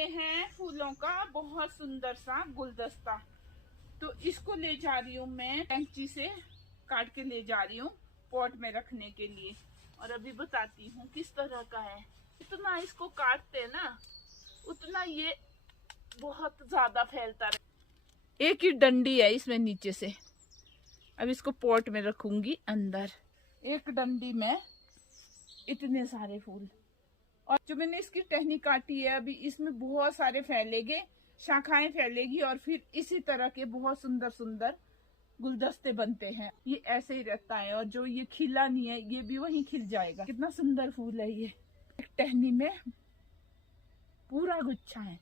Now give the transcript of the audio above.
ये है फूलों का बहुत सुंदर सा गुलदस्ता। तो इसको ले जा रही हूँ मैं, कैंची से काट के ले जा रही हूँ पॉट में रखने के लिए। और अभी बताती हूँ किस तरह का है। इतना इसको काटते ना उतना ये बहुत ज्यादा फैलता रहे। एक ही डंडी है इसमें नीचे से। अब इसको पॉट में रखूंगी अंदर। एक डंडी में इतने सारे फूल। और जो मैंने इसकी टहनी काटी है अभी इसमें बहुत सारे फैलेंगे, शाखाएं फैलेगी और फिर इसी तरह के बहुत सुंदर सुंदर गुलदस्ते बनते हैं। ये ऐसे ही रहता है और जो ये खिला नहीं है ये भी वहीं खिल जाएगा। कितना सुंदर फूल है ये। एक टहनी में पूरा गुच्छा है।